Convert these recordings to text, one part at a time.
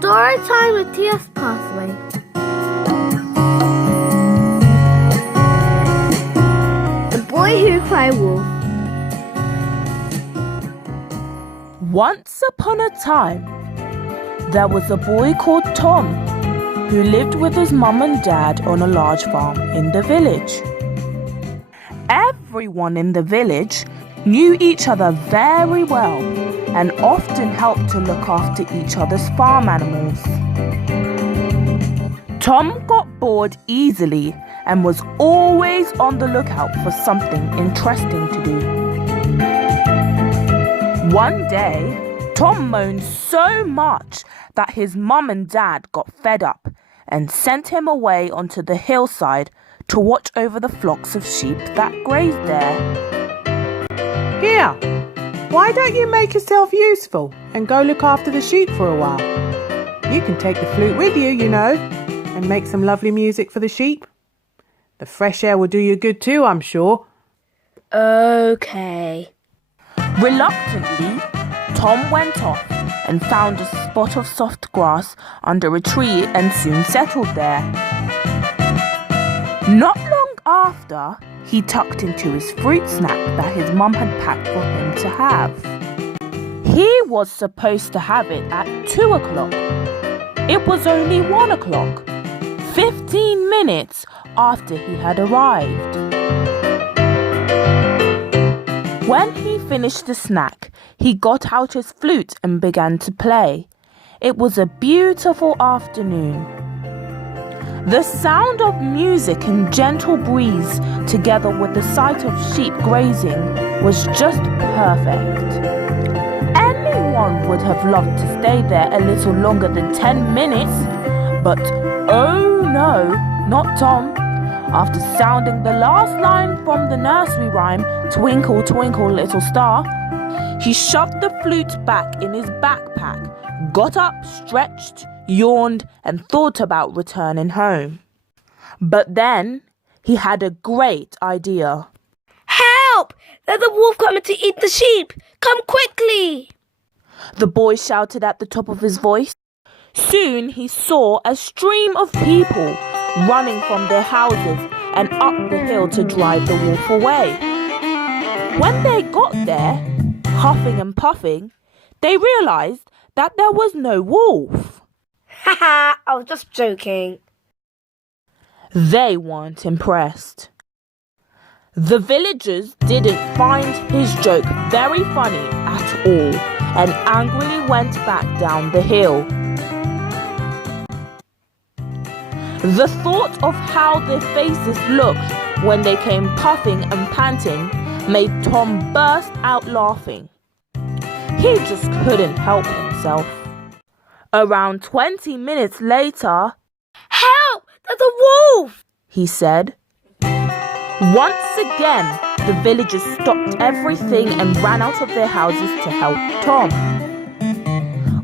Storytime with TSPathway. The Boy Who Cried Wolf. Once upon a time, there was a boy called Tom who lived with his mum and dad on a large farm in the village. Everyone in the village knew each other very well and often helped to look after each other's farm animals. Tom got bored easily and was always on the lookout for something interesting to do. One day, Tom moaned so much that his mum and dad got fed up and sent him away onto the hillside to watch over the flocks of sheep that grazed there. Here, why don't you make yourself useful and go look after the sheep for a while? You can take the flute with you, you know, and make some lovely music for the sheep. The fresh air will do you good too, I'm sure. Okay. Reluctantly, Tom went off and found a spot of soft grass under a tree and soon settled there. Not long after, he tucked into his fruit snack that his mum had packed for him to have. He was supposed to have it at 2 o'clock. It was only 1 o'clock, 15 minutes after he had arrived. When he finished the snack, he got out his flute and began to play. It was a beautiful afternoon. The sound of music and gentle breeze, together with the sight of sheep grazing, was just perfect. Anyone would have loved to stay there a little longer than 10 minutes, but oh no, not Tom. After sounding the last line from the nursery rhyme, "Twinkle, twinkle, little star," he shoved the flute back in his backpack, got up, stretched, yawned, and thought about returning home. But then he had a great idea. Help! There's a wolf coming to eat the sheep! Come quickly! The boy shouted at the top of his voice. Soon he saw a stream of people running from their houses and up the hill to drive the wolf away. When they got there, huffing and puffing, they realized that there was no wolf. Haha, I was just joking. They weren't impressed. The villagers didn't find his joke very funny at all and angrily went back down the hill. The thought of how their faces looked when they came puffing and panting made Tom burst out laughing. He just couldn't help himself. Around 20 minutes later, Help! There's a wolf! he said. Once again, the villagers stopped everything and ran out of their houses to help Tom.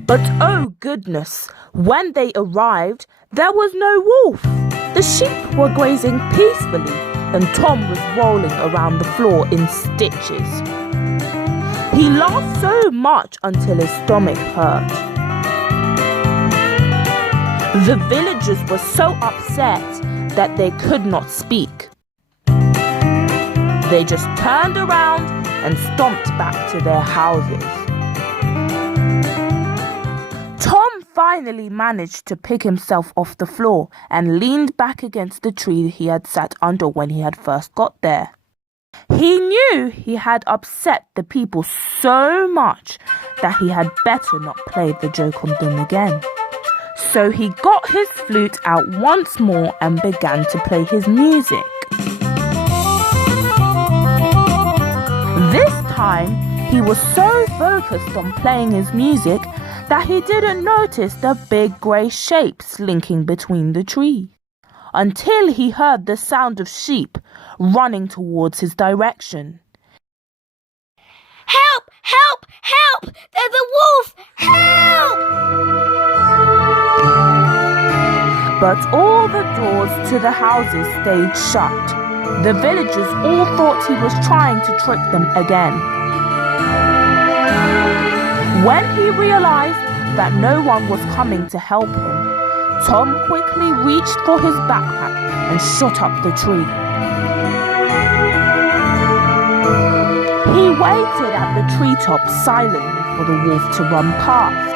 But oh goodness, when they arrived, there was no wolf. The sheep were grazing peacefully and Tom was rolling around the floor in stitches. He laughed so much until his stomach hurt. The villagers were so upset that they could not speak. They just turned around and stomped back to their houses. Tom finally managed to pick himself off the floor and leaned back against the tree he had sat under when he had first got there. He knew he had upset the people so much that he had better not play the joke on them again. So he got his flute out once more and began to play his music. This time, he was so focused on playing his music that he didn't notice the big grey shape slinking between the trees, until he heard the sound of sheep running towards his direction. Help! Help! Help! There's a wolf! Help! But all the doors to the houses stayed shut. The villagers all thought he was trying to trick them again. When he realized that no one was coming to help him, Tom quickly reached for his backpack and shot up the tree. He waited at the treetop silently for the wolf to run past.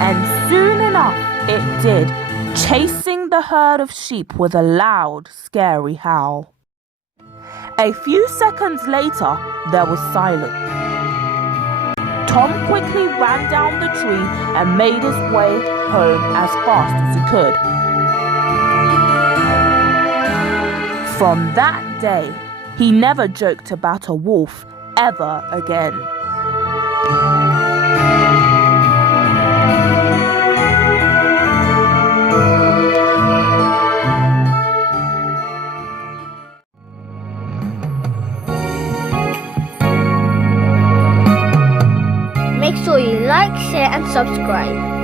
And soon enough it did, chasing the herd of sheep with a loud, scary howl. A few seconds later, there was silence. Tom quickly ran down the tree and made his way home as fast as he could. From that day, he never joked about a wolf ever again. Make sure you like, share and subscribe.